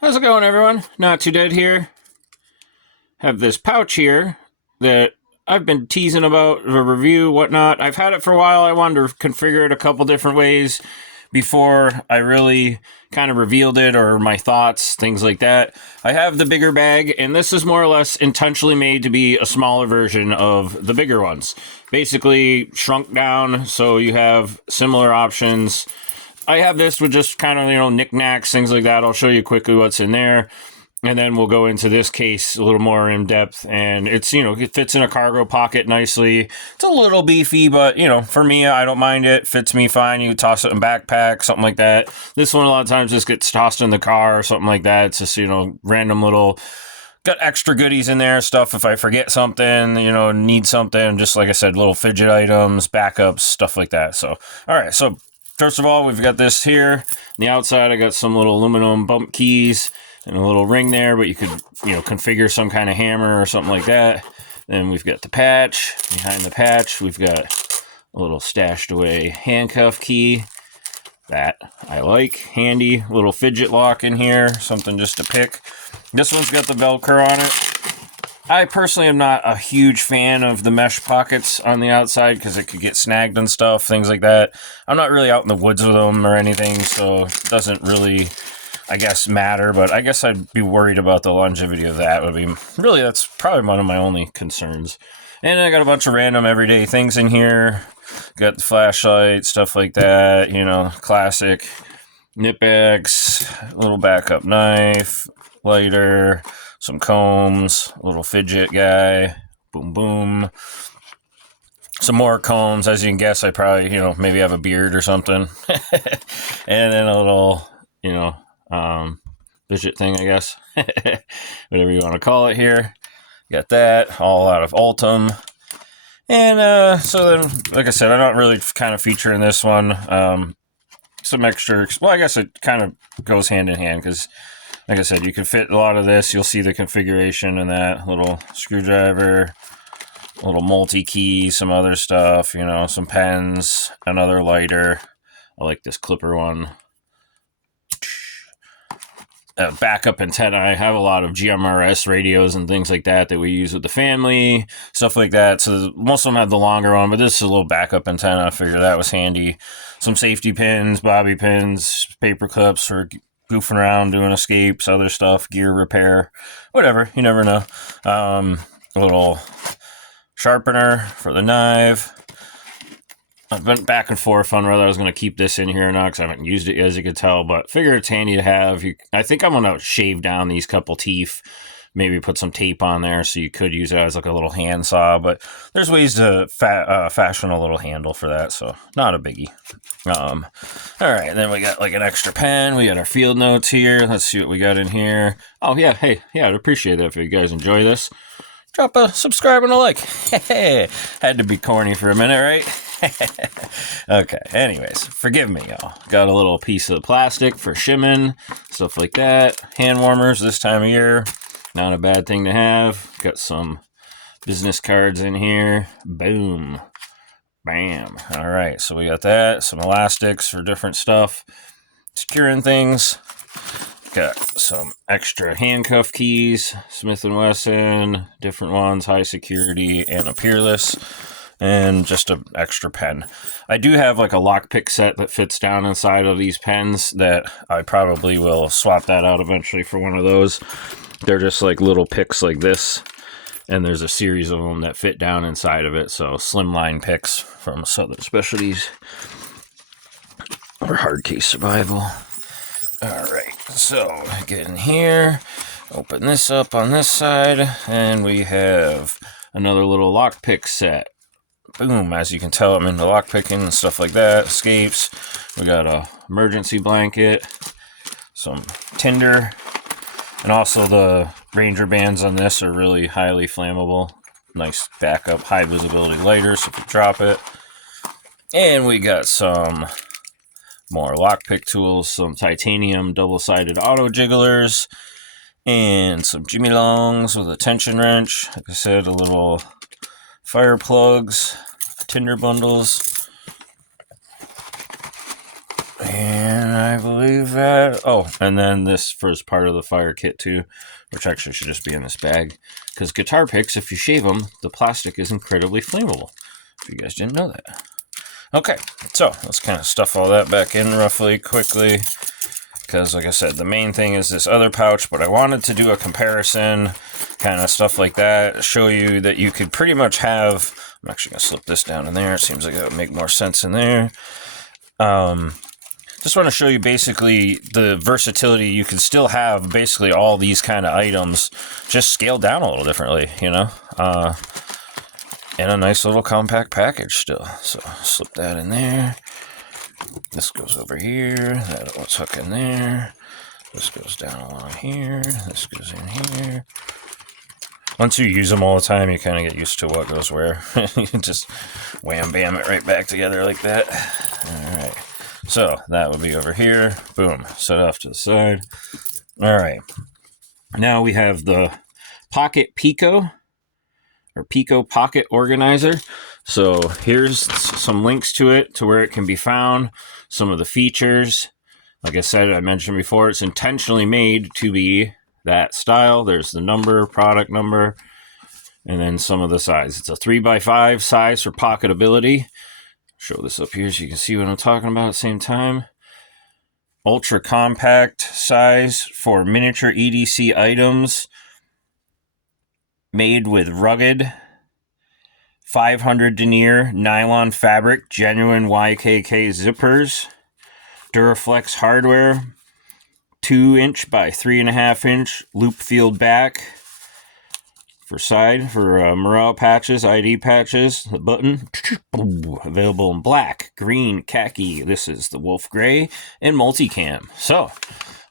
How's it going, everyone? Not Too Dead here. Have this pouch here that I've been teasing about, a review, whatnot. I've had it for a while. I wanted to configure it a couple different ways before I really kind of revealed it, or my thoughts, things like that. I have the bigger bag, and this is more or less intentionally made to be a smaller version of the bigger ones. Basically shrunk down so you have similar options. I have this with just kind of, knickknacks, things like that. I'll show you quickly what's in there. And then we'll go into this case a little more in depth. And it's, it fits in a cargo pocket nicely. It's a little beefy, but, for me, I don't mind it. Fits me fine. You toss it in a backpack, something like that. This one, a lot of times, just gets tossed in the car or something like that. It's just, random little... Got extra goodies in there, stuff if I forget something, need something. Just like I said, little fidget items, backups, stuff like that. So, all right. So, first of all, we've got this here. On the outside, I got some little aluminum bump keys and a little ring there, but you could, configure some kind of hammer or something like that. Then we've got the patch. Behind the patch, we've got a little stashed away handcuff key. That I like. Handy little fidget lock in here. Something just to pick. This one's got the Velcro on it. I personally am not a huge fan of the mesh pockets on the outside because it could get snagged and stuff, things like that. I'm not really out in the woods with them or anything, so it doesn't really, I guess, matter. But I guess I'd be worried about the longevity of that. Really, that's probably one of my only concerns. And I got a bunch of random everyday things in here. Got the flashlight, stuff like that, classic nip bags, a little backup knife, lighter, some combs, a little fidget guy, boom, boom. Some more combs. As you can guess, I probably, maybe have a beard or something. And then a little, fidget thing, I guess. Whatever you want to call it here. Got that, all out of Ultim. And so then, like I said, I'm not really kind of featuring this one. Some extra, well, I guess it kind of goes hand in hand because, like I said, you can fit a lot of this. You'll see the configuration in that little screwdriver, a little multi-key, some other stuff, some pens, another lighter. I like this clipper one. Backup antenna. I have a lot of GMRS radios and things like that we use with the family, stuff like that. So most of them have the longer one, but this is a little backup antenna. I figured that was handy. Some safety pins, bobby pins, paper clips for goofing around, doing escapes, other stuff, gear repair, whatever. You never know. A little sharpener for the knife. I've been back and forth on whether I was going to keep this in here or not because I haven't used it yet, as you can tell, but figure it's handy to have. I think I'm going to shave down these couple teeth, maybe put some tape on there so you could use it as like a little hand saw, but there's ways to fashion a little handle for that, so not a biggie. All right, then we got like an extra pen. We got our field notes here. Let's see what we got in here. Oh, yeah, hey, yeah, I'd appreciate that if you guys enjoy this. Drop a subscribe and a like. Had to be corny for a minute, right? Okay, anyways, forgive me, y'all. Got a little piece of plastic for shimming, stuff like that. Hand warmers this time of year. Not a bad thing to have. Got some business cards in here. Boom. Bam. All right, so we got that. Some elastics for different stuff. Securing things. Got some extra handcuff keys. Smith & Wesson. Different ones. High security and a Peerless. And just an extra pen. I do have like a lockpick set that fits down inside of these pens that I probably will swap that out eventually for one of those. They're just like little picks like this. And there's a series of them that fit down inside of it. So slimline picks from Southern Specialties. Or Hard Case Survival. Alright, so get in here. Open this up on this side. And we have another little lockpick set. Boom, as you can tell, I'm into lockpicking and stuff like that. Escapes. We got a emergency blanket. Some tinder. And also the Ranger bands on this are really highly flammable. Nice backup, high visibility lighter so if you drop it. And we got some more lockpick tools. Some titanium double-sided auto jigglers. And some Jimmy Longs with a tension wrench. Like I said, a little fire plugs, tinder bundles, And I believe that... Oh, and then this first part of the fire kit too, which actually should just be in this bag. Because guitar picks, if you shave them, the plastic is incredibly flammable. If you guys didn't know that. Okay, so let's kind of stuff all that back in roughly, quickly. Because, like I said, the main thing is this other pouch, but I wanted to do a comparison, kind of stuff like that, show you that you could pretty much have... I'm actually going to slip this down in there. It seems like it would make more sense in there. Just want to show you basically the versatility. You can still have basically all these kind of items, just scaled down a little differently, you know, in a nice little compact package still. So slip that in there. This goes over here. That'll tuck in there. This goes down along here. This goes in here. Once you use them all the time, you kind of get used to what goes where. You can just wham bam it right back together like that. All right. So that would be over here. Boom. Set off to the side. All right. Now we have the Pocket Pico, or Pico Pocket Organizer. So here's some links to it, to where it can be found, some of the features. Like I said, I mentioned before, it's intentionally made to be that style. There's the number, product number, and then some of the size. It's a 3x5 size for pocketability. Show this up here so you can see what I'm talking about at the same time. Ultra compact size for miniature EDC items. Made with rugged 500 denier nylon fabric, genuine YKK zippers. Duraflex hardware. 2" by 3.5" loop field back. For side, for morale patches, ID patches, the button, available in black, green, khaki. This is the wolf gray and multicam. So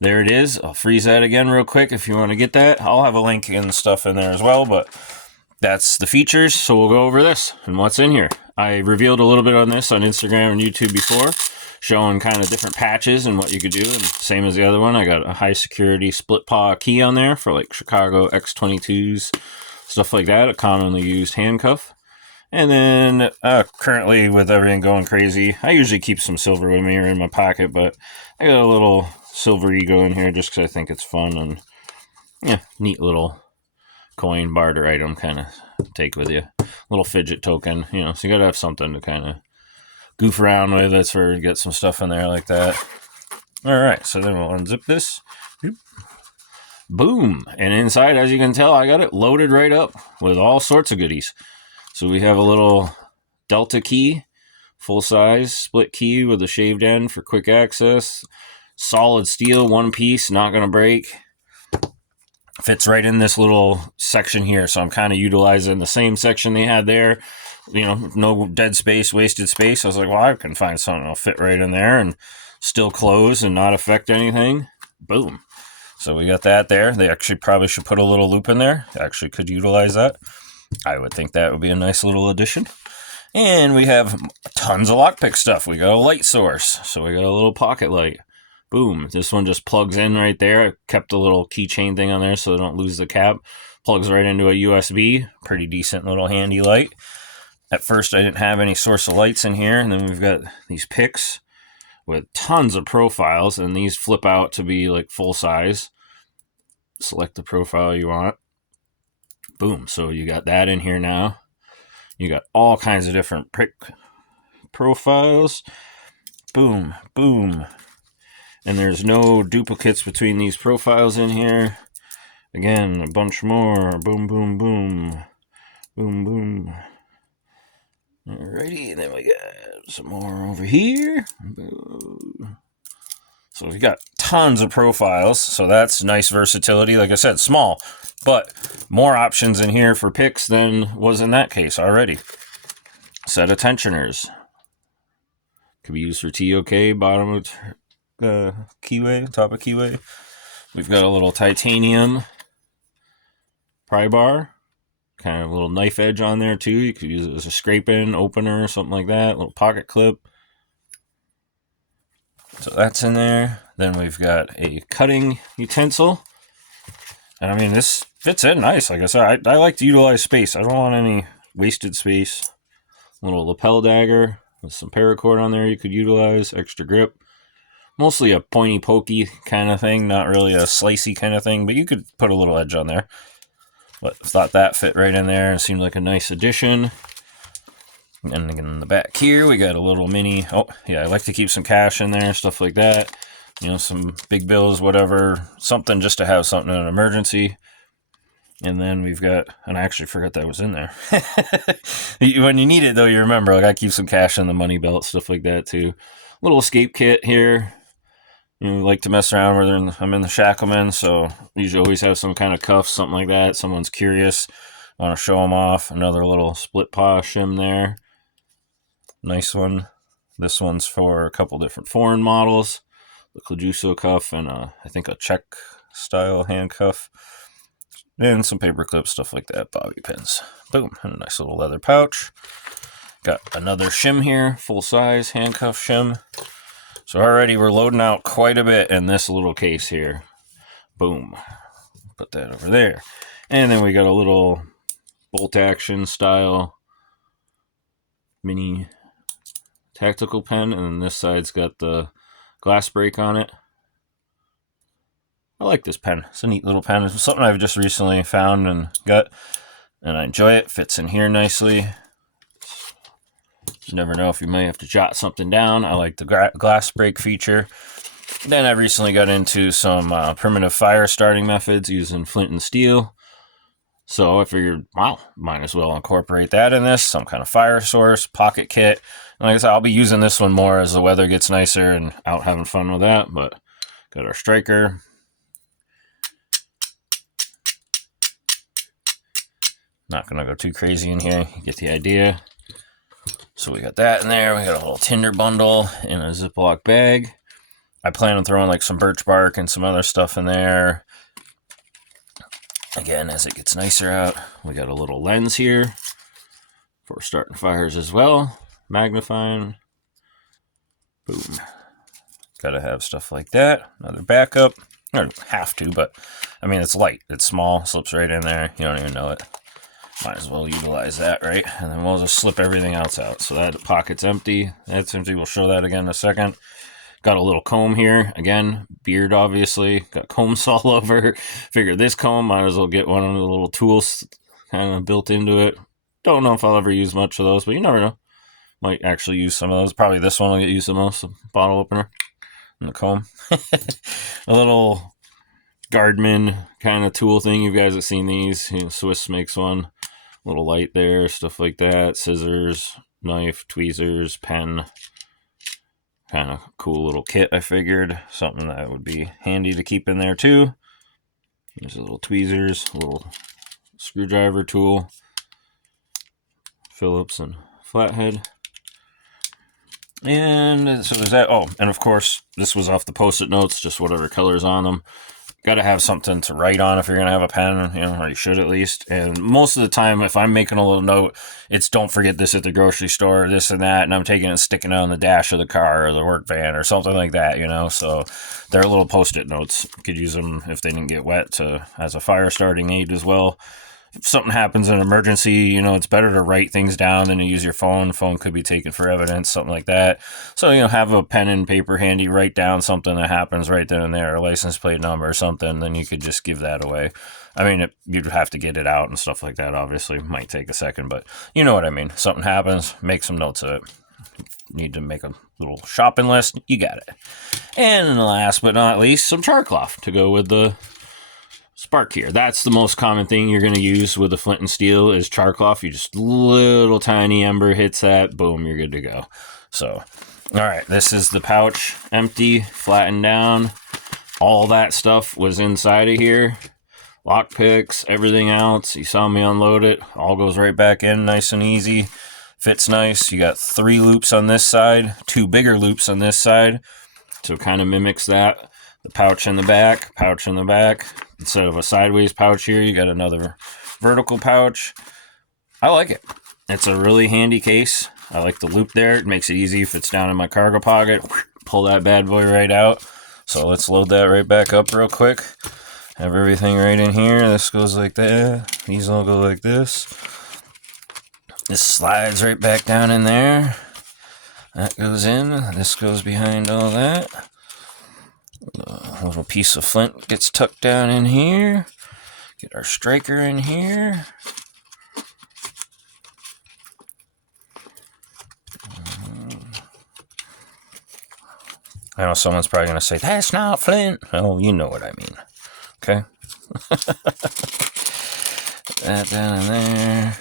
there it is. I'll freeze that again real quick if you want to get that. I'll have a link and stuff in there as well, but that's the features. So we'll go over this and what's in here. I revealed a little bit on this on Instagram and YouTube before, showing kind of different patches and what you could do. And same as the other one, I got a high security split paw key on there for like Chicago X22s, stuff like that, a commonly used handcuff. And then currently with everything going crazy, I usually keep some silver with me or in my pocket, but I got a little silver ego in here just because I think it's fun and yeah, neat little coin barter item kind of take with you. Little fidget token, you know, so you got to have something to kind of goof around with. That's where you get some stuff in there like that. All right, so then we'll unzip this. Boom. And inside, as you can tell, I got it loaded right up with all sorts of goodies. So we have a little Delta key, full size split key with a shaved end for quick access. Solid steel, one piece, not going to break. Fits right in this little section here. So I'm kind of utilizing the same section they had there. You know, no dead space, wasted space. I was like, well, I can find something that'll fit right in there and still close and not affect anything. Boom. So we got that there. They actually probably should put a little loop in there. Actually could utilize that. I would think that would be a nice little addition. And we have tons of lockpick stuff. We got a light source. So we got a little pocket light. Boom. This one just plugs in right there. I kept a little keychain thing on there so I don't lose the cap. Plugs right into a USB. Pretty decent little handy light. At first I didn't have any source of lights in here. And then we've got these picks with tons of profiles, and these flip out to be like full size. Select the profile you want. Boom. So you got that in here now. You got all kinds of different pick profiles. Boom, boom. And there's no duplicates between these profiles in here. Again, a bunch more. Boom, boom, boom. Boom, boom. Alrighty, and then we got some more over here. So we got tons of profiles, so that's nice versatility. Like I said, small, but more options in here for picks than was in that case already. Set of tensioners. Could be used for TOK, bottom of keyway, top of keyway. We've got a little titanium pry bar. Kind of a little knife edge on there too. You could use it as a scrape-in opener or something like that. A little pocket clip. So that's in there. Then we've got a cutting utensil. And I mean, this fits in nice. Like I said, I like to utilize space. I don't want any wasted space. A little lapel dagger with some paracord on there you could utilize. Extra grip. mostly a pointy pokey kind of thing, not really a slicey kind of thing, but you could put a little edge on there. But thought that fit right in there. It seemed like a nice addition. And again, in the back here, we got a little mini. Oh, yeah, I like to keep some cash in there, stuff like that. You know, some big bills, whatever. Something just to have something in an emergency. And then we've got, and I actually forgot that was in there. When you need it, though, you remember, like, I keep some cash in the money belt, stuff like that, too. Little escape kit here. You know, like to mess around where I'm in the Shackleman, so usually always have some kind of cuffs, something like that. Someone's curious, want to show them off. Another little split paw shim there. Nice one. This one's for a couple different foreign models. The Klajuso cuff and I think a Czech style handcuff. And some paper clips, stuff like that, bobby pins. Boom, and a nice little leather pouch. Got another shim here, full size handcuff shim. So already we're loading out quite a bit in this little case here. Boom. Put that over there. And then we got a little bolt action style mini tactical pen. And then this side's got the glass break on it. I like this pen. It's a neat little pen. It's something I've just recently found and got. And I enjoy it. Fits in here nicely. You never know if you may have to jot something down. I like the glass break feature. Then I recently got into some primitive fire starting methods using flint and steel. So I figured, wow, might as well incorporate that in this. Some kind of fire source, pocket kit. And like I said, I'll be using this one more as the weather gets nicer and out having fun with that. But got our striker. Not going to go too crazy in here. You get the idea. So we got that in there. We got a little tinder bundle in a Ziploc bag. I plan on throwing like some birch bark and some other stuff in there. Again, as it gets nicer out, we got a little lens here for starting fires as well. Magnifying. Boom. Gotta have stuff like that. Another backup. I don't have to, but I mean, it's light. It's small. Slips right in there. You don't even know it. Might as well utilize that, right? And then we'll just slip everything else out. So that pocket's empty. That's empty. We'll show that again in a second. Got a little comb here. Again, beard, obviously. Got combs all over. Figure this comb, might as well get one of the little tools kind of built into it. Don't know if I'll ever use much of those, but you never know. Might actually use some of those. Probably this one will get used the most. The bottle opener and the comb. A little Guardman kind of tool thing. You guys have seen these. You know, Swiss makes one. Little light there, stuff like that. Scissors, knife, tweezers, pen. Kind of cool little kit, I figured. Something that would be handy to keep in there too. There's a little tweezers, a little screwdriver tool. Phillips and flathead. And so there's that. Oh, and of course, this was off the post-it notes, just whatever color's on them. Got to have something to write on if you're going to have a pen, you know, or you should at least. And most of the time, if I'm making a little note, it's don't forget this at the grocery store, this and that, and I'm taking it and sticking it on the dash of the car or the work van or something like that, you know. So they're little post-it notes. You could use them if they didn't get wet as a fire starting aid as well. If something happens in an emergency, you know, it's better to write things down than to use your phone. Phone could be taken for evidence, something like that. So, you know, have a pen and paper handy, write down something that happens right then and there, a license plate number or something, then you could just give that away. I mean, you'd have to get it out and stuff like that, obviously. Might take a second, but you know what I mean. Something happens, make some notes of it. Need to make a little shopping list, you got it. And last but not least, some char cloth to go with the spark here. That's the most common thing you're going to use with the flint and steel is char cloth. You just little tiny ember hits that, boom, you're good to go. So, all right, this is the pouch, empty, flattened down. All that stuff was inside of here. Lock picks, everything else. You saw me unload it. All goes right back in, nice and easy. Fits nice. You got 3 loops on this side, 2 bigger loops on this side. So it kind of mimics that. The pouch in the back, pouch in the back. Instead of a sideways pouch here, you got another vertical pouch. I like it. It's a really handy case. I like the loop there. It makes it easy if it's down in my cargo pocket. Pull that bad boy right out. So let's load that right back up real quick. Have everything right in here. This goes like that. These all go like this. This slides right back down in there. That goes in. This goes behind all that. A little piece of flint gets tucked down in here. Get our striker in here. I know someone's probably going to say, that's not flint. Oh, you know what I mean. Okay. That down in there.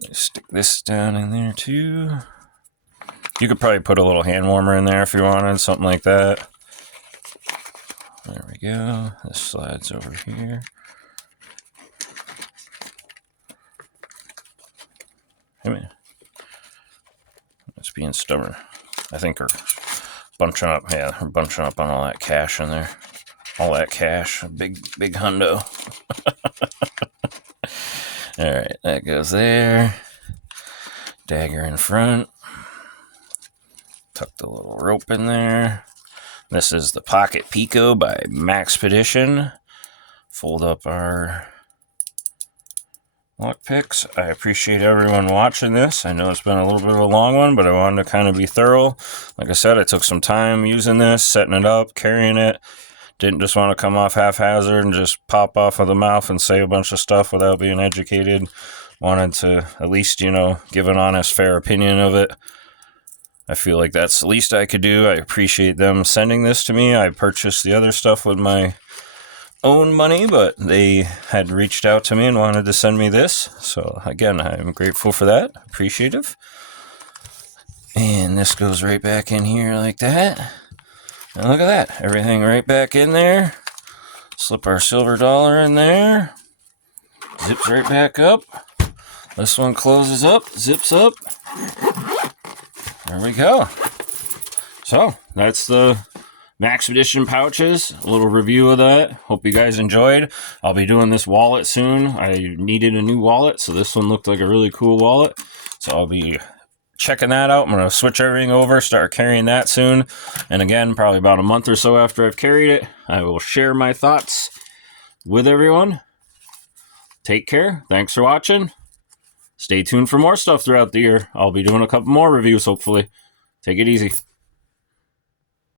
Let's stick this down in there too. You could probably put a little hand warmer in there if you wanted, something like that. There we go. This slides over here. Hey man. It's being stubborn. I think we're bunching up. Yeah, we're bunching up on all that cash in there. All that cash. A big hundo. Alright, that goes there. Dagger in front. Tuck the little rope in there. This is the Pocket Pico by Maxpedition. Fold up our lock picks. I appreciate everyone watching this. I know it's been a little bit of a long one, but I wanted to kind of be thorough. Like I said, I took some time using this, setting it up, carrying it. Didn't just want to come off haphazard and just pop off of the mouth and say a bunch of stuff without being educated. Wanted to at least, give an honest, fair opinion of it. I feel like that's the least I could do. I appreciate them sending this to me. I purchased the other stuff with my own money, but they had reached out to me and wanted to send me this. So again, I'm grateful for that. Appreciative. And this goes right back in here like that. And look at that. Everything right back in there. Slip our silver dollar in there. Zips right back up. This one closes up, zips up. There we go. So, that's the Maxpedition pouches. A little review of that. Hope you guys enjoyed. I'll be doing this wallet soon. I needed a new wallet, so this one looked like a really cool wallet. So I'll be checking that out. I'm going to switch everything over, start carrying that soon. And again, probably about a month or so after I've carried it, I will share my thoughts with everyone. Take care. Thanks for watching. Stay tuned for more stuff throughout the year. I'll be doing a couple more reviews, hopefully. Take it easy.